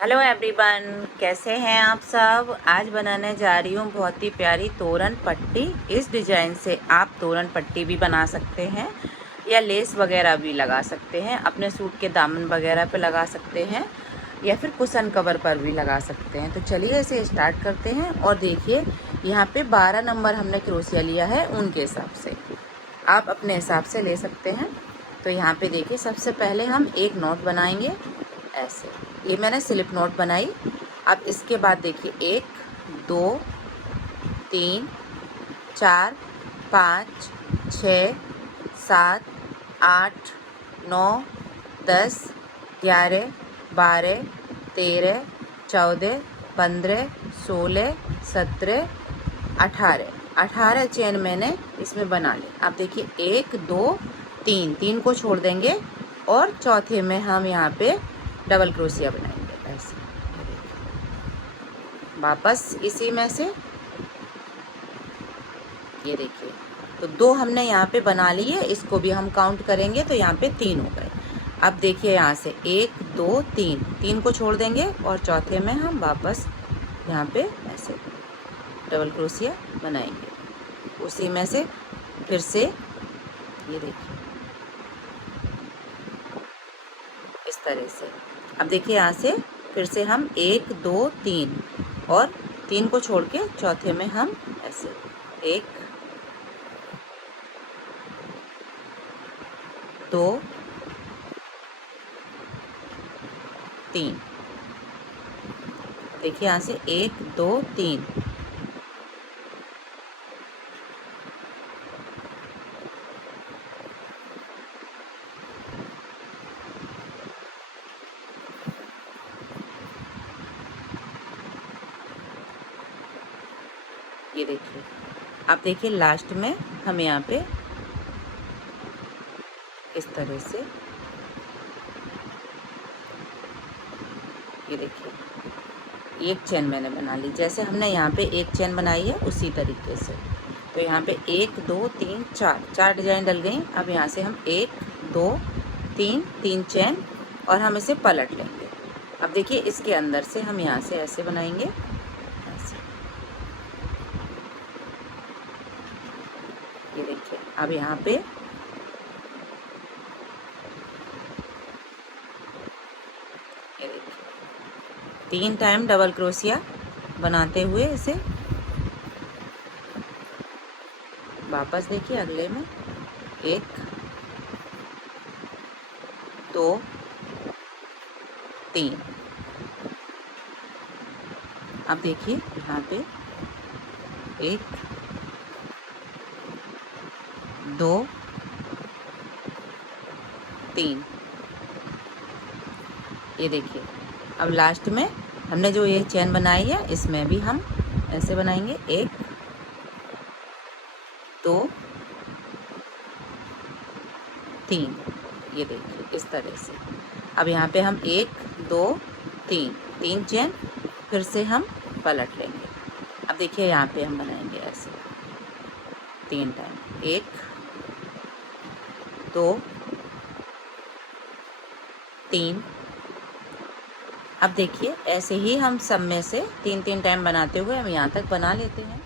Hello everyone, कैसे हैं आप सब। आज बनाने जा रही हूँ बहुत ही प्यारी तोरण पट्टी। इस डिज़ाइन से आप तोरण पट्टी भी बना सकते हैं या लेस वगैरह भी लगा सकते हैं, अपने सूट के दामन वगैरह पे लगा सकते हैं या फिर कुशन कवर पर भी लगा सकते हैं। तो चलिए इसे स्टार्ट करते हैं। और देखिए यहाँ पे 12 नंबर हमने क्रोशिया लिया है, उनके हिसाब से आप अपने हिसाब से ले सकते हैं। तो यहाँ पे देखिए सबसे पहले हम एक नोट बनाएंगे ऐसे। ये मैंने स्लिप नोट बनाई। अब इसके बाद देखिए 1 2 3 4 5 6 7 8 9 10 11 12 13 14 15 16 17 18 चेन मैंने इसमें बना ली। अब देखिए 1 2 3 3 को छोड़ देंगे और चौथे में हम यहाँ पे डबल क्रोशिया बनाएंगे ऐसे। वापस इसी में से ये देखिए, तो 2 हमने यहाँ पे बना लिए, इसको भी हम काउंट करेंगे तो यहाँ पे 3 हो गए। अब देखिए यहाँ से 1 2 3 3 को छोड़ देंगे और चौथे में हम वापस यहाँ पे ऐसे डबल क्रोशिया बनाएंगे। उसी में से फिर से ये देखिए इस तरह से। अब देखिए यहाँ से फिर से हम 1 2 3 और 3 को छोड़ के चौथे में हम ऐसे 1 2 3। देखिए यहाँ से 1 2 3 ये देखिए। अब देखिए लास्ट में हम यहाँ पे इस तरह से ये देखिए एक चेन मैंने बना ली, जैसे हमने यहाँ पे एक चेन बनाई है उसी तरीके से। तो यहाँ पे 1 2 3 4 डिजाइन डल गई। अब यहाँ से हम 1 2 3 3 चेन और हम इसे पलट लेंगे। अब देखिए इसके अंदर से हम यहाँ से ऐसे बनाएंगे ऐसे। ये देखिए अब यहाँ पे ये देखिए 3 टाइम डबल क्रोशिया बनाते हुए इसे वापस देखिए अगले में 1 2 3। अब देखिए यहाँ पे 1 2 3। ये देखिए अब लास्ट में हमने जो ये चेन बनाई है इसमें भी हम ऐसे बनाएंगे 1 2 3। ये देखिए इस तरह से। अब यहाँ पे हम 1 2 3 3 चेन फिर से हम पलट लेंगे। अब देखिए यहाँ पे हम बनाएंगे ऐसे 3 टाइम 1 2 3। अब देखिए ऐसे ही हम सब में से 3 टाइम बनाते हुए हम यहाँ तक बना लेते हैं।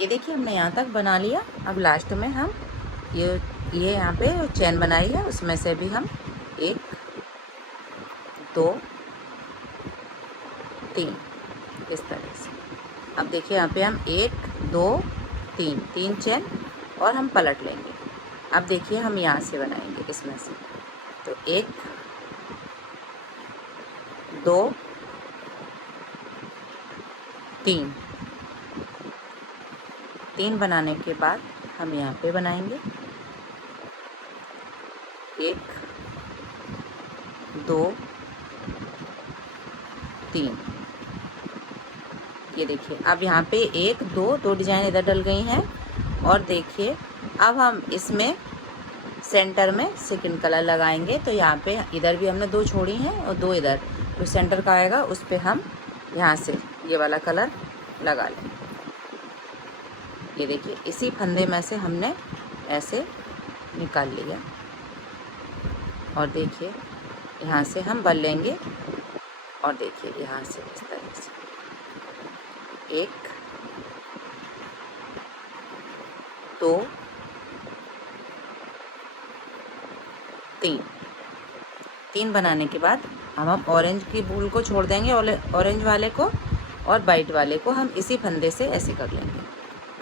ये देखिए हमने यहाँ तक बना लिया। अब लास्ट में हम ये यहाँ पे चेन बनाई है उसमें से भी हम 1 2 3 इस तरह से। अब देखिए यहाँ पे हम 1 2 3 चेन और हम पलट लेंगे। अब देखिए हम यहाँ से बनाएंगे इसमें से, तो 1 2 3 बनाने के बाद हम यहाँ पे बनाएंगे 1 2 3। ये देखिए अब यहाँ पे 1 2 डिजाइन इधर डल गई हैं। और देखिए अब हम इसमें सेंटर में सेकंड कलर लगाएंगे। तो यहाँ पे इधर भी हमने 2 छोड़ी हैं और 2 इधर, तो सेंटर का आएगा उस पे हम यहाँ से ये वाला कलर लगा लेंगे। ये देखिए इसी फंदे में से हमने ऐसे निकाल लिया और देखिए यहाँ से हम बल लेंगे और देखिए यहाँ से इस तरह से 1 2 3 3 बनाने के बाद हम ऑरेंज की बूल को छोड़ देंगे, ऑरेंज वाले को, और वाइट वाले को हम इसी फंदे से ऐसे कर लेंगे।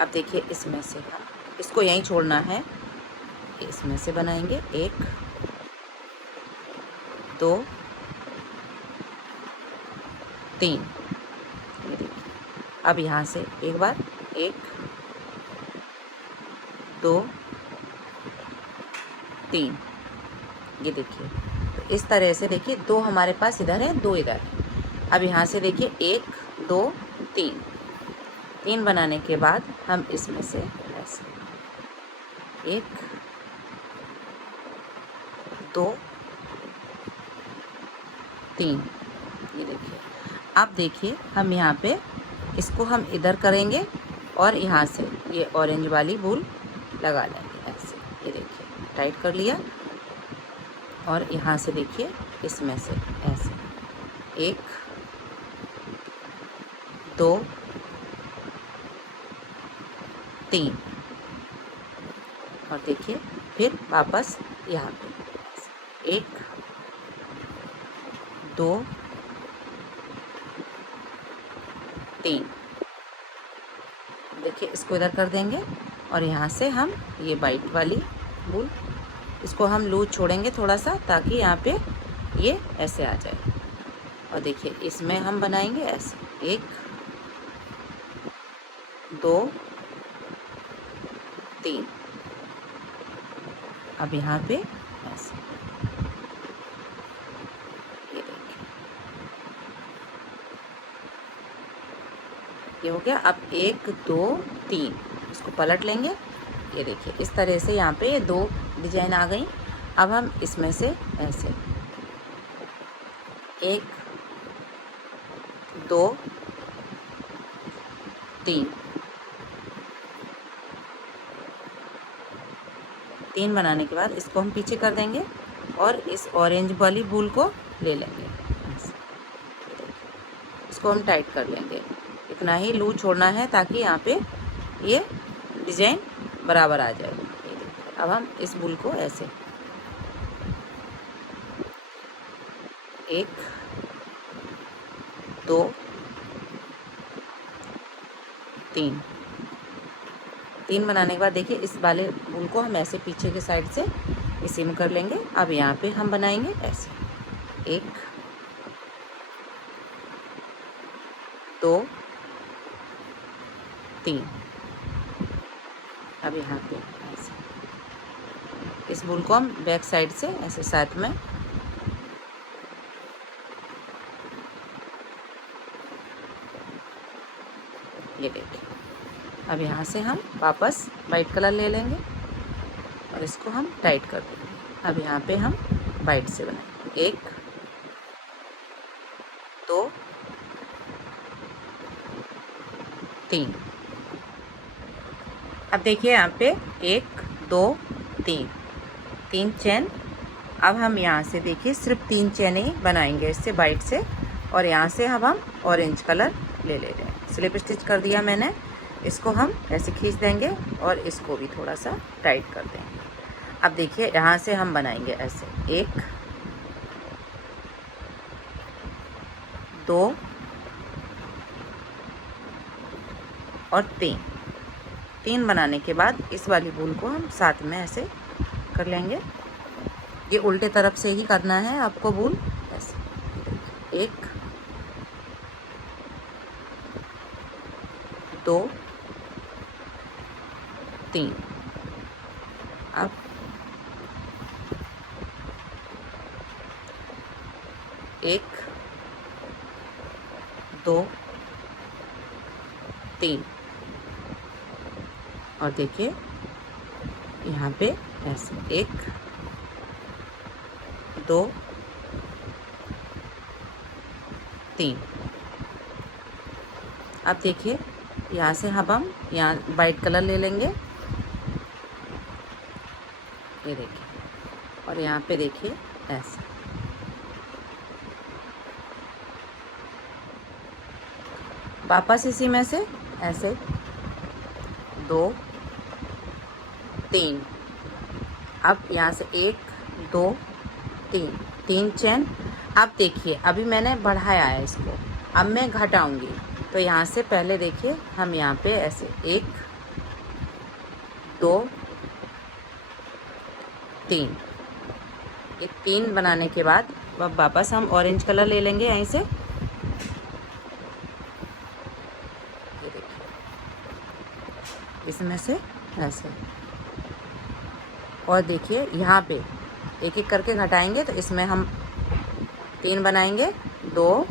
अब देखिए इसमें से हम इसको यहीं छोड़ना है, इसमें से बनाएंगे 1 2 3। ये देखिए अब यहाँ से एक बार 1 2 3। ये देखिए तो इस तरह से देखिए 2 हमारे पास इधर है, 2 इधर है। अब यहाँ से देखिए 1 2 3। 3 बनाने के बाद हम इसमें से ऐसे 1 2 3। ये देखिए अब देखिए हम यहाँ पे इसको हम इधर करेंगे और यहाँ से ये ऑरेंज वाली बूल लगा लेंगे ऐसे। ये देखिए टाइट कर लिया और यहाँ से देखिए इसमें से ऐसे 1 2 3। और देखिए फिर वापस यहाँ पे 1 2 3। देखिए इसको इधर कर देंगे और यहाँ से हम ये वाइट वाली बूल, इसको हम लूज छोड़ेंगे थोड़ा सा ताकि यहाँ पे ये ऐसे आ जाए। और देखिए इसमें हम बनाएंगे ऐसे 1 2 3। अब यहाँ पे ऐसे ये देखिए ये हो गया। अब 1 2 3 इसको पलट लेंगे। ये देखिए इस तरह से यहाँ पे ये 2 डिजाइन आ गई। अब हम इसमें से ऐसे 1 2 3 3 बनाने के बाद इसको हम पीछे कर देंगे और इस ऑरेंज वाली बूल को ले लेंगे, इसको हम टाइट कर लेंगे। इतना ही लूज छोड़ना है ताकि यहाँ पे ये डिजाइन बराबर आ जाए। ये देखिए अब हम इस बूल को ऐसे 1 2 3 बनाने के बाद देखिए इस वाले बूल को हम ऐसे पीछे के साइड से इसी में कर लेंगे। अब यहाँ पे हम बनाएंगे ऐसे 1 2 3। अब यहाँ पे ऐसे इस बूल को हम बैक साइड से ऐसे साथ में ये देखिए। अब यहाँ से हम वापस वाइट कलर ले लेंगे और इसको हम टाइट कर देंगे। अब यहाँ पे हम वाइट से बनाएंगे 1 2 3। अब देखिए यहाँ पे 1 2 3 चेन। अब हम यहाँ से देखिए सिर्फ 3 चेन ही बनाएंगे इससे वाइट से, और यहाँ से अब हम ऑरेंज कलर ले रहे हैं। स्लिप स्टिच कर दिया मैंने, इसको हम ऐसे खींच देंगे और इसको भी थोड़ा सा टाइट कर देंगे। अब देखिए यहाँ से हम बनाएंगे ऐसे 1 2 और 3 बनाने के बाद इस वाली बूल को हम साथ में ऐसे कर लेंगे। ये उल्टे तरफ से ही करना है आपको बूल ऐसे 1 2 3। अब 1 2 3 और देखिए यहाँ पे ऐसे 1 2 3। अब देखिए यहाँ से अब हम यहाँ वाइट कलर ले लेंगे, ये देखिए, और यहाँ पे देखिए ऐसे वापस इसी में से ऐसे 2 3, अब यहाँ से 1 2 3 चेन। अब देखिए अभी मैंने बढ़ाया है इसको, अब मैं घटाऊंगी तो यहाँ से पहले देखिए हम यहाँ पे ऐसे 1 2 3, एक 3 बनाने के बाद अब वापस हम ऑरेंज कलर ले लेंगे यहीं से। ये देखिए इसमें से ऐसे, और देखिए यहाँ पे एक एक करके घटाएंगे तो इसमें हम 3 बनाएंगे, 2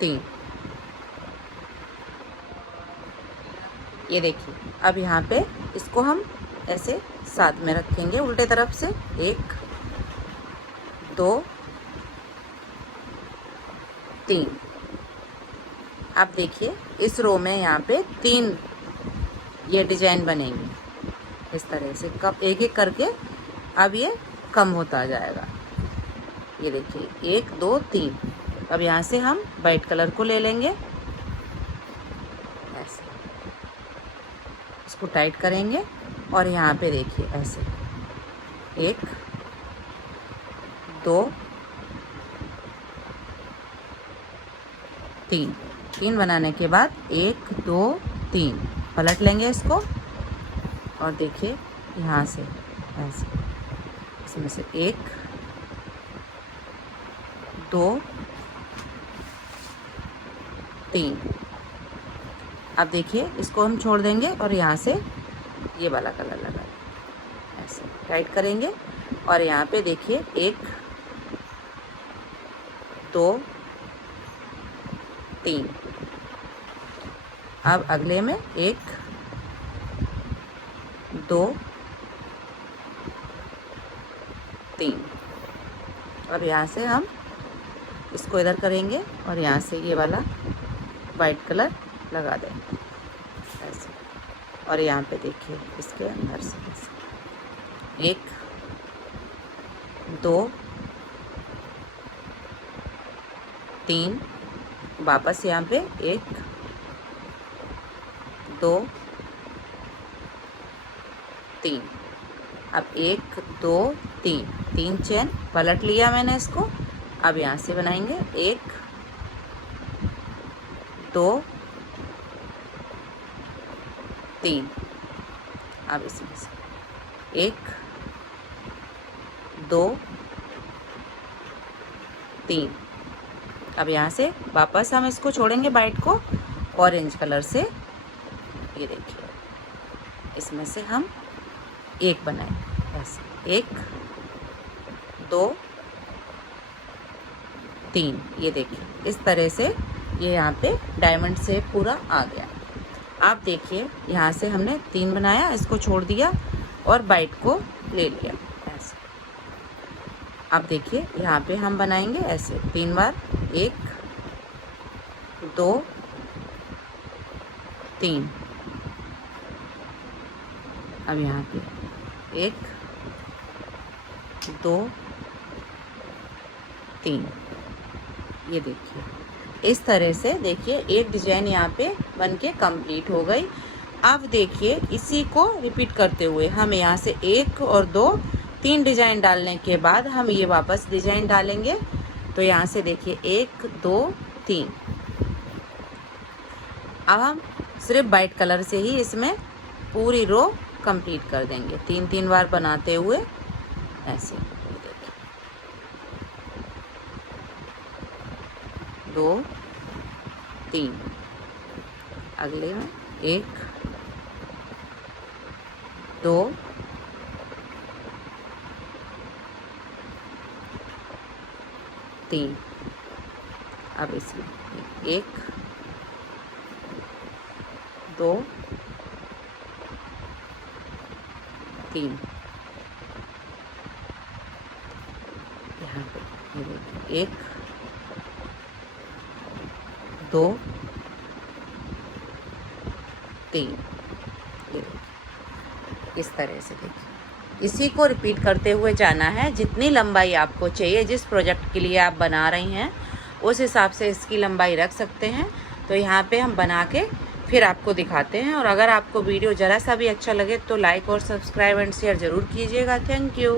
3। ये देखिए अब यहाँ पे इसको हम ऐसे साथ में रखेंगे उल्टे तरफ से, 1 2 3। अब देखिए इस रो में यहाँ पे 3 ये डिजाइन बनेंगे इस तरह से, कब एक एक करके अब ये कम होता जाएगा। ये देखिए 1 2 3। अब यहाँ से हम वाइट कलर को ले लेंगे ऐसे, इसको टाइट करेंगे और यहाँ पे देखिए ऐसे 1 2 3 बनाने के बाद 1 2 3 पलट लेंगे इसको, और देखिए यहाँ से ऐसे इसमें से 1 2 3। अब देखिए इसको हम छोड़ देंगे और यहाँ से ये वाला कलर लगा ऐसे टाइट करेंगे, और यहाँ पे देखिए 1 2 3। अब अगले में 1 2 3। और यहाँ से हम इसको इधर करेंगे और यहाँ से ये वाला वाइट कलर लगा देंगे ऐसे, और यहाँ पे देखिए इसके अंदर से 1 2 3, वापस यहाँ पे 1 2 3। अब 1 2 3 चेन पलट लिया मैंने इसको। अब यहाँ से बनाएंगे 1 2 3। अब इसमें से 1 2 3। अब यहाँ से वापस हम इसको छोड़ेंगे वाइट को ऑरेंज कलर से। ये देखिए इसमें से हम 1 बनाएंगे ऐसे, 1 2 3। ये देखिए इस तरह से ये यहाँ पे डायमंड से पूरा आ गया। आप देखिए यहाँ से हमने 3 बनाया, इसको छोड़ दिया और वाइट को ले लिया ऐसे। अब देखिए यहाँ पे हम बनाएंगे ऐसे 3 बार, 1 2 3। अब यहाँ पे 1 2 3। ये देखिए इस तरह से देखिए एक डिजाइन यहाँ पे बनके कंप्लीट हो गई। अब देखिए इसी को रिपीट करते हुए हम यहाँ से 1 और 2 3 डिजाइन डालने के बाद हम ये वापस डिजाइन डालेंगे। तो यहाँ से देखिए 1 2 3। अब हम सिर्फ वाइट कलर से ही इसमें पूरी रो कंप्लीट कर देंगे 3 बार बनाते हुए ऐसे। 2 3। अगले में 1 2 3। अब इसमें 1 2 3। यहाँ पे 1 2 3। इस तरह से देखिए इसी को रिपीट करते हुए जाना है। जितनी लंबाई आपको चाहिए, जिस प्रोजेक्ट के लिए आप बना रही हैं उस हिसाब से इसकी लंबाई रख सकते हैं। तो यहाँ पे हम बना के फिर आपको दिखाते हैं। और अगर आपको वीडियो ज़रा सा भी अच्छा लगे तो लाइक और सब्सक्राइब एंड शेयर ज़रूर कीजिएगा। Thank you.